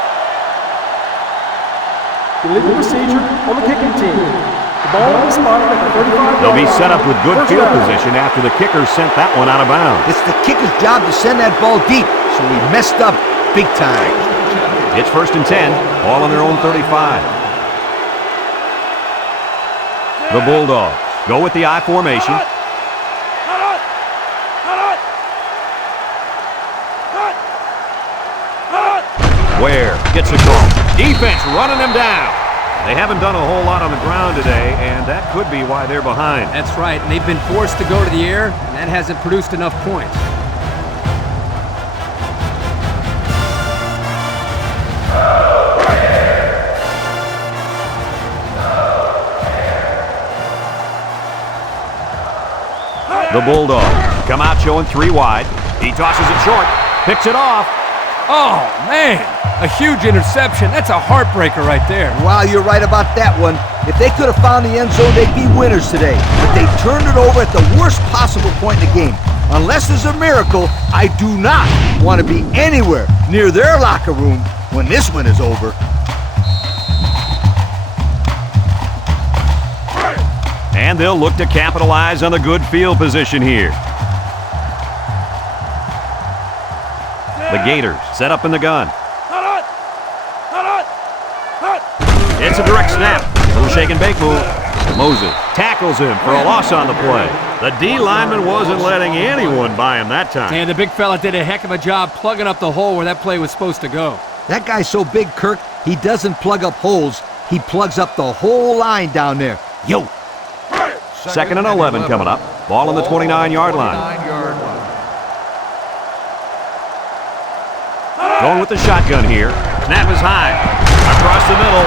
Illegal procedure on the kicking team. The ball will be spotted at the 35. They'll be set up with good field position after the kicker sent that one out of bounds. It's the kicker's job to send that ball deep, so he messed up big time. It's 1st and 10, all on their own 35. The Bulldogs go with the I formation. Ware gets a call. Defense running them down. They haven't done a whole lot on the ground today, and that could be why they're behind. That's right, and they've been forced to go to the air, and that hasn't produced enough points. The Bulldogs come out showing 3 wide. He tosses it short, picks it off. Oh, man, a huge interception. That's a heartbreaker right there. Wow, you're right about that one. If they could have found the end zone, they'd be winners today. But they turned it over at the worst possible point in the game. Unless there's a miracle, I do not want to be anywhere near their locker room when this one is over. And they'll look to capitalize on the good field position here. The Gators set up in the gun. It's a direct snap. Little shake and bake move. Moses tackles him for a loss on the play. The D lineman wasn't letting anyone by him that time. And the big fella did a heck of a job plugging up the hole where that play was supposed to go. That guy's so big, Kirk, he doesn't plug up holes. He plugs up the whole line down there. Yo! 2nd and 11 coming up. Ball on the 29-yard line. Going with the shotgun here. Snap is high. Across the middle.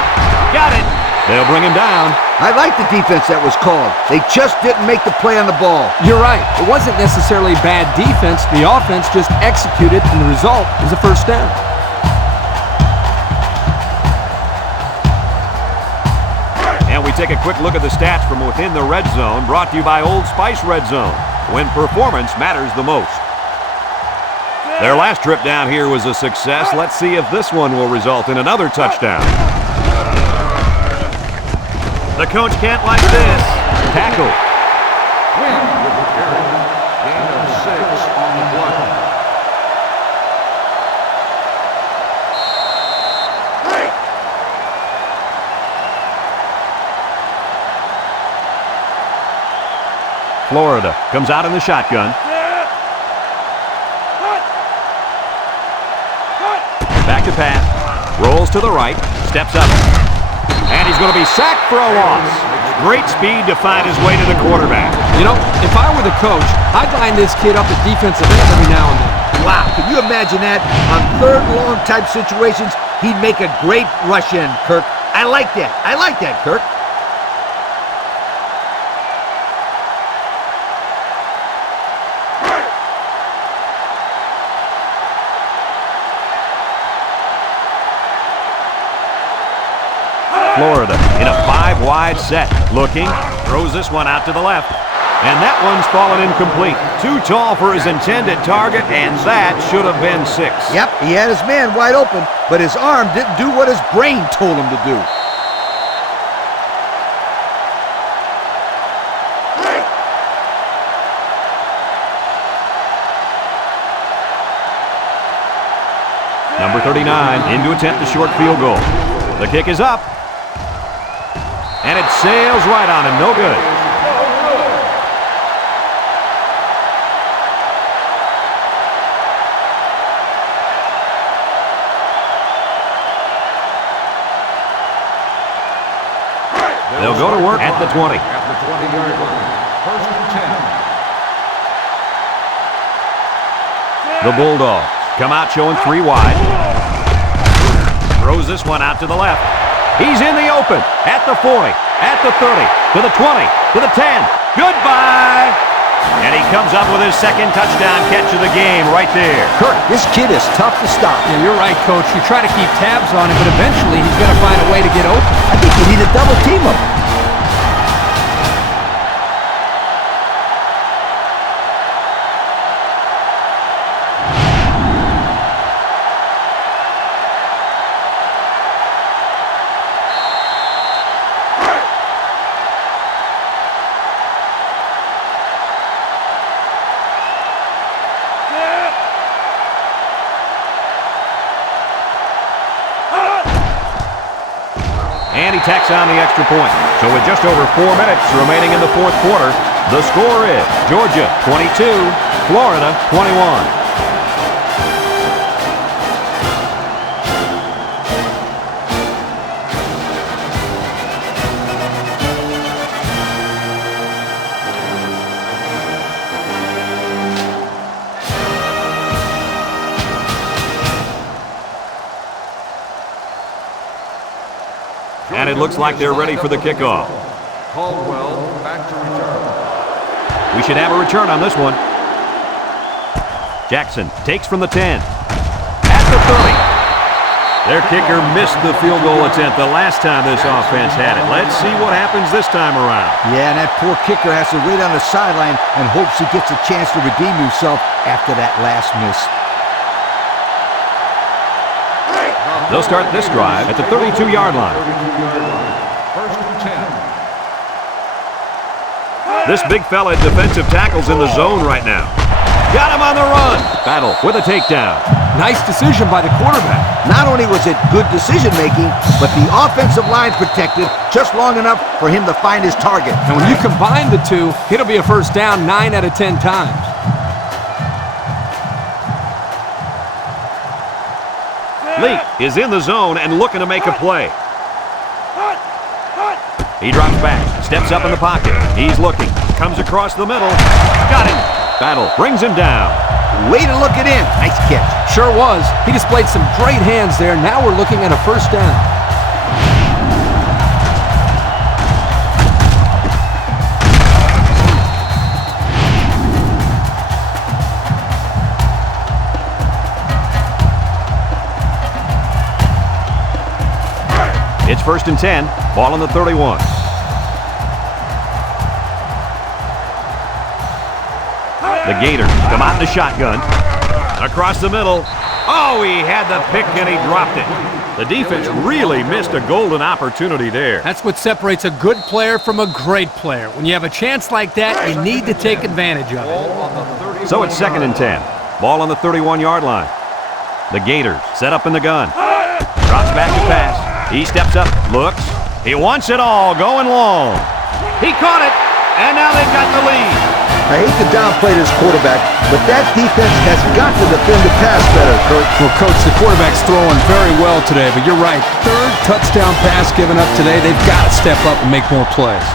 Got it. They'll bring him down. I like the defense that was called. They just didn't make the play on the ball. You're right. It wasn't necessarily bad defense. The offense just executed, and the result is a first down. And we take a quick look at the stats from within the red zone, brought to you by Old Spice Red Zone, when performance matters the most. Their last trip down here was a success. Let's see if this one will result in another touchdown. The coach can't like this. Tackle. Win with the carry. Gain of 6 on the play. Florida comes out in the shotgun. Back to pass. Rolls to the right. Steps up. And he's going to be sacked for a loss. Great speed to find his way to the quarterback. You know, if I were the coach, I'd line this kid up at defensive end every now and then. Wow, can you imagine that? On 3rd and long type situations, he'd make a great rush in, Kirk. I like that. I like that, Kirk. Florida in a 5-wide set. Looking, throws this one out to the left. And that one's fallen incomplete. Too tall for his intended target, and that should have been 6. Yep, he had his man wide open, but his arm didn't do what his brain told him to do. Number 39 in to attempt the short field goal. The kick is up. And it sails right on him. No good. They'll go to work at the 20. At the 20-yard line. 1st and 10. The Bulldogs come out showing 3 wide. Throws this one out to the left. He's in the open at the 40, at the 30, to the 20, to the 10. Goodbye! And he comes up with his 2nd touchdown catch of the game right there. Kirk, this kid is tough to stop. Yeah, you're right, Coach. You try to keep tabs on him, but eventually he's going to find a way to get open. I think you need to double team him. tacks on the extra point. So with just over 4 minutes remaining in the fourth quarter, the score is Georgia 22, Florida 21. And it looks like they're ready for the kickoff. Caldwell back to return. We should have a return on this one. Jackson takes from the 10. At the 30. Their kicker missed the field goal attempt the last time this offense had it. Let's see what happens this time around. Yeah, and that poor kicker has to wait on the sideline and hopes he gets a chance to redeem himself after that last miss. They'll start this drive at the 32-yard line. First and 10. This big fella at defensive tackle's in the zone right now. Got him on the run. Battle with a takedown. Nice decision by the quarterback. Not only was it good decision-making, but the offensive line protected just long enough for him to find his target. And when you combine the two, it'll be a first down 9 out of 10 times. Lee is in the zone and looking to make a play. He drops back, steps up in the pocket. He's looking, comes across the middle. Got him. Battle brings him down. Way to look it in. Nice catch. Sure was. He displayed some great hands there. Now we're looking at a first down. It's first and 10, ball on the 31. The Gators come out in the shotgun. Across the middle. Oh, he had the pick and he dropped it. The defense really missed a golden opportunity there. That's what separates a good player from a great player. When you have a chance like that, you need to take advantage of it. So it's second and 10, ball on the 31-yard line. The Gators set up in the gun. Drops back to pass. He steps up, looks. He wants it all, going long. He caught it, and now they've got the lead. I hate to downplay this quarterback, but that defense has got to defend the pass better, Kurt. Well, Coach, the quarterback's throwing very well today, but you're right. Third touchdown pass given up today. They've got to step up and make more plays.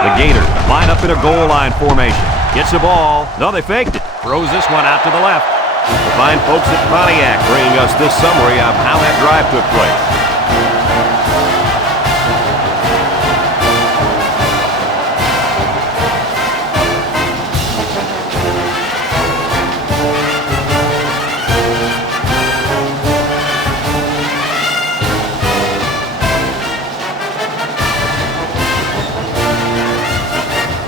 The Gators line up in a goal line formation. Gets the ball. No, they faked it. Throws this one out to the left. The fine folks at Pontiac bringing us this summary of how that drive took place.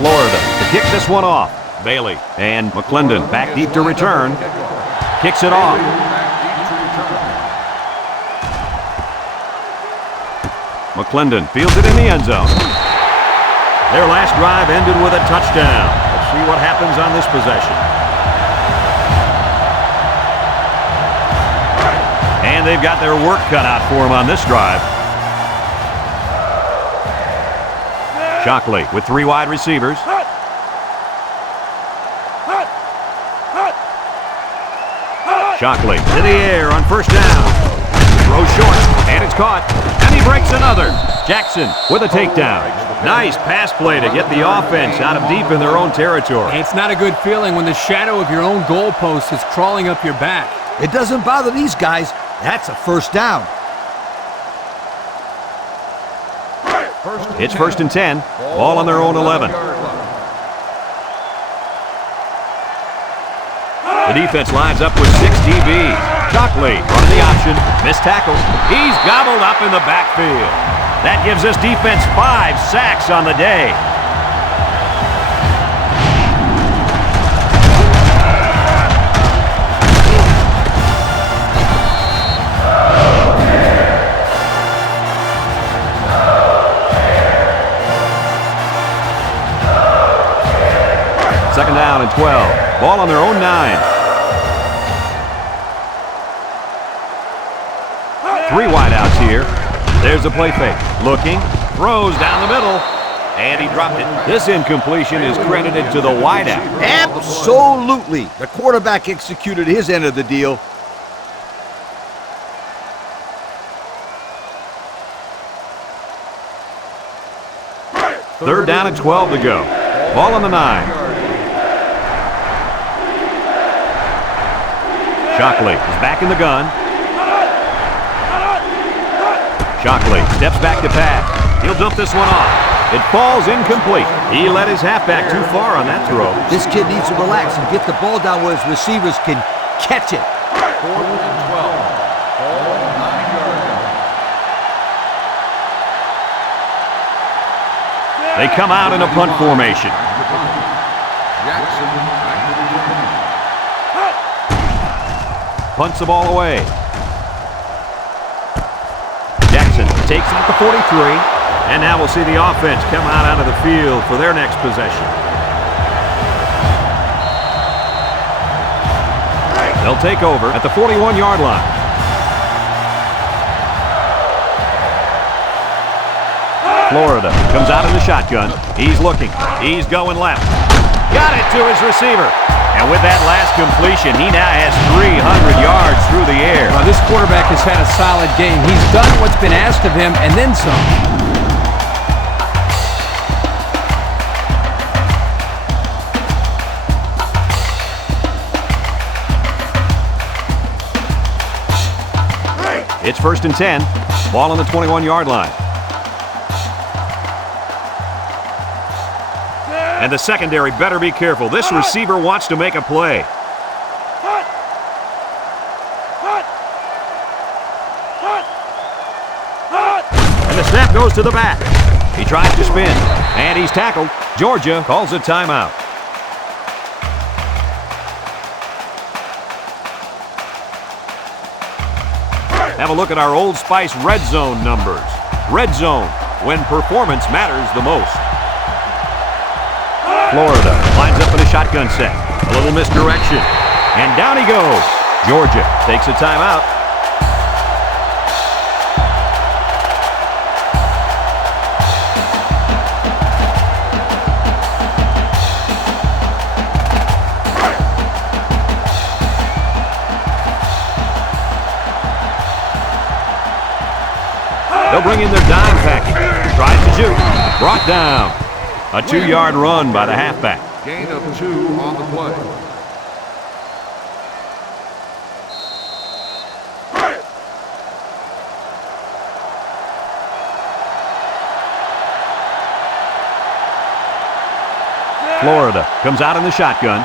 Florida to kick this one off. Bailey and McClendon back deep to return. Kicks it off. McClendon fields it in the end zone. Their last drive ended with a touchdown. Let's see what happens on this possession. And they've got their work cut out for them on this drive. Shockley with 3 wide receivers. Shockley to the air on first down. Throw short, and it's caught. And he breaks another. Jackson with a takedown. Nice pass play to get the offense out of deep in their own territory. It's not a good feeling when the shadow of your own goalpost is crawling up your back. It doesn't bother these guys. That's a first down. It's first and 10. Ball on their own 11. The defense lines up with 6 DBs. Shockley running the option. Missed tackle. He's gobbled up in the backfield. That gives this defense 5 sacks on the day. down and 12. Ball on their own 9. 3 wideouts here. There's the play fake. Looking, throws down the middle, and he dropped it. This incompletion is credited to the wideout. Absolutely. The quarterback executed his end of the deal. Third down and 12 to go. Ball on the 9. Shockley is back in the gun. Shockley steps back to pass. He'll dump this one off. It falls incomplete. He let his halfback too far on that throw. This kid needs to relax and get the ball down where his receivers can catch it. 4th and 12. Ball 9-yard line. They come out in a punt formation. Jackson back to the line. Punts the ball away. Jackson takes it at the 43. And now we'll see the offense come out onto the field for their next possession. They'll take over at the 41-yard line. Florida comes out in the shotgun. He's looking. He's going left. Got it to his receiver. And with that last completion, he now has 300 yards through the air. Well, this quarterback has had a solid game. He's done what's been asked of him and then some. It's 1st and 10. Ball on the 21-yard line. And the secondary better be careful. This receiver wants to make a play. And the snap goes to the back. He tries to spin. And he's tackled. Georgia calls a timeout. Have a look at our Old Spice Red Zone numbers. Red Zone, when performance matters the most. Florida lines up in a shotgun set. A little misdirection. And down he goes. Georgia takes a timeout. They'll bring in their dime package. Tries to shoot. Brought down. A 2-yard run by the halfback. Gain of 2 on the play. Florida comes out in the shotgun.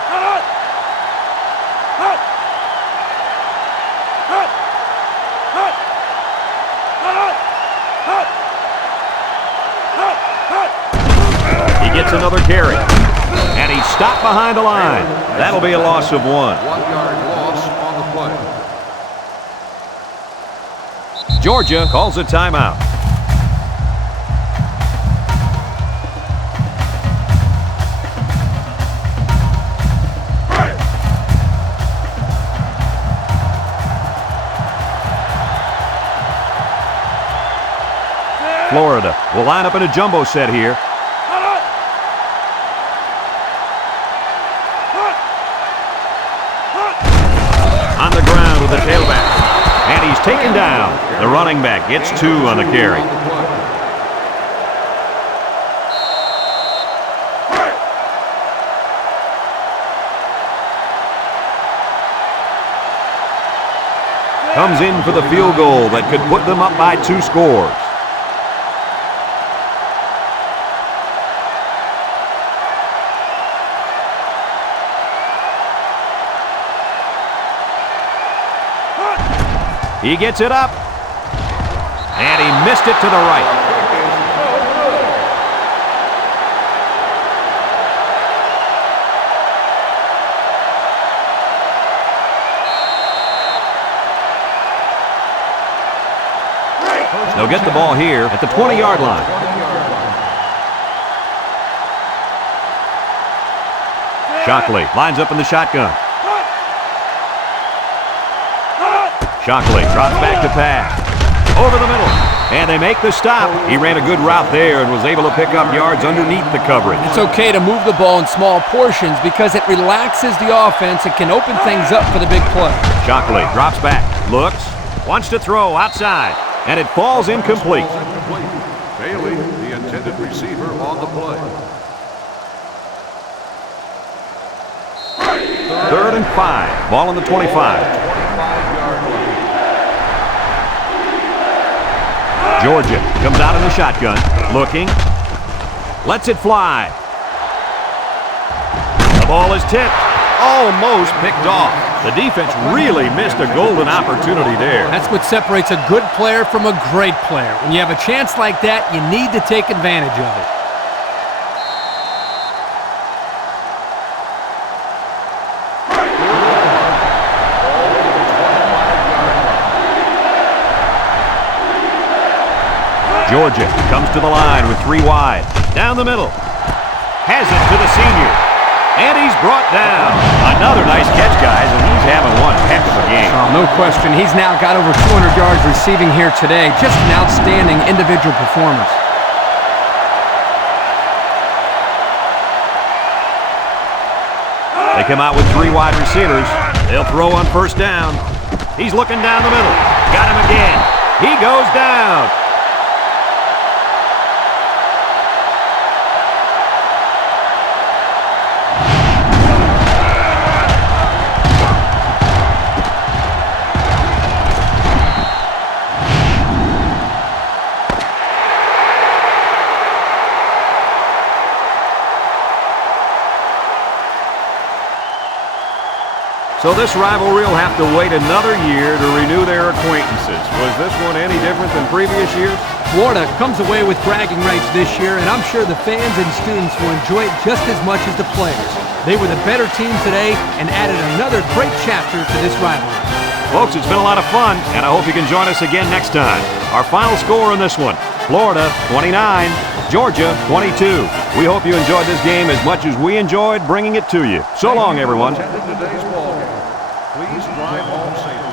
He gets another carry. And he's stopped behind the line. That'll be a loss of 1. 1-yard loss on the play. Georgia calls a timeout. Florida will line up in a jumbo set here. On the ground with the tailback. And he's taken down. The running back gets 2 on the carry. Comes in for the field goal that could put them up by 2 scores. He gets it up. And he missed it to the right. They'll get the ball here at the 20-yard line. Shockley lines up in the shotgun. Shockley drops back to pass. Over the middle. And they make the stop. He ran a good route there and was able to pick up yards underneath the coverage. It's okay to move the ball in small portions because it relaxes the offense and can open things up for the big play. Shockley drops back, looks, wants to throw outside, and it falls incomplete. Bailey, the intended receiver, on the play. 3rd and 5. Ball on the 25. 25-yard line. Georgia comes out in the shotgun, looking, lets it fly. The ball is tipped, almost picked off. The defense really missed a golden opportunity there. That's what separates a good player from a great player. When you have a chance like that, you need to take advantage of it. Georgia comes to the line with 3 wide. Down the middle. Has it to the senior. And he's brought down. Another nice catch, guys, and he's having one heck of a game. Oh, no question. He's now got over 200 yards receiving here today. Just an outstanding individual performance. They come out with 3 wide receivers. They'll throw on 1st down. He's looking down the middle. Got him again. He goes down. So this rivalry will have to wait another year to renew their acquaintances. Was this one any different than previous years? Florida comes away with bragging rights this year, and I'm sure the fans and students will enjoy it just as much as the players. They were the better team today and added another great chapter to this rivalry. Folks, it's been a lot of fun, and I hope you can join us again next time. Our final score in this one, Florida 29, Georgia 22. We hope you enjoyed this game as much as we enjoyed bringing it to you. So long, everyone. Today's ball game. Please drive home safely.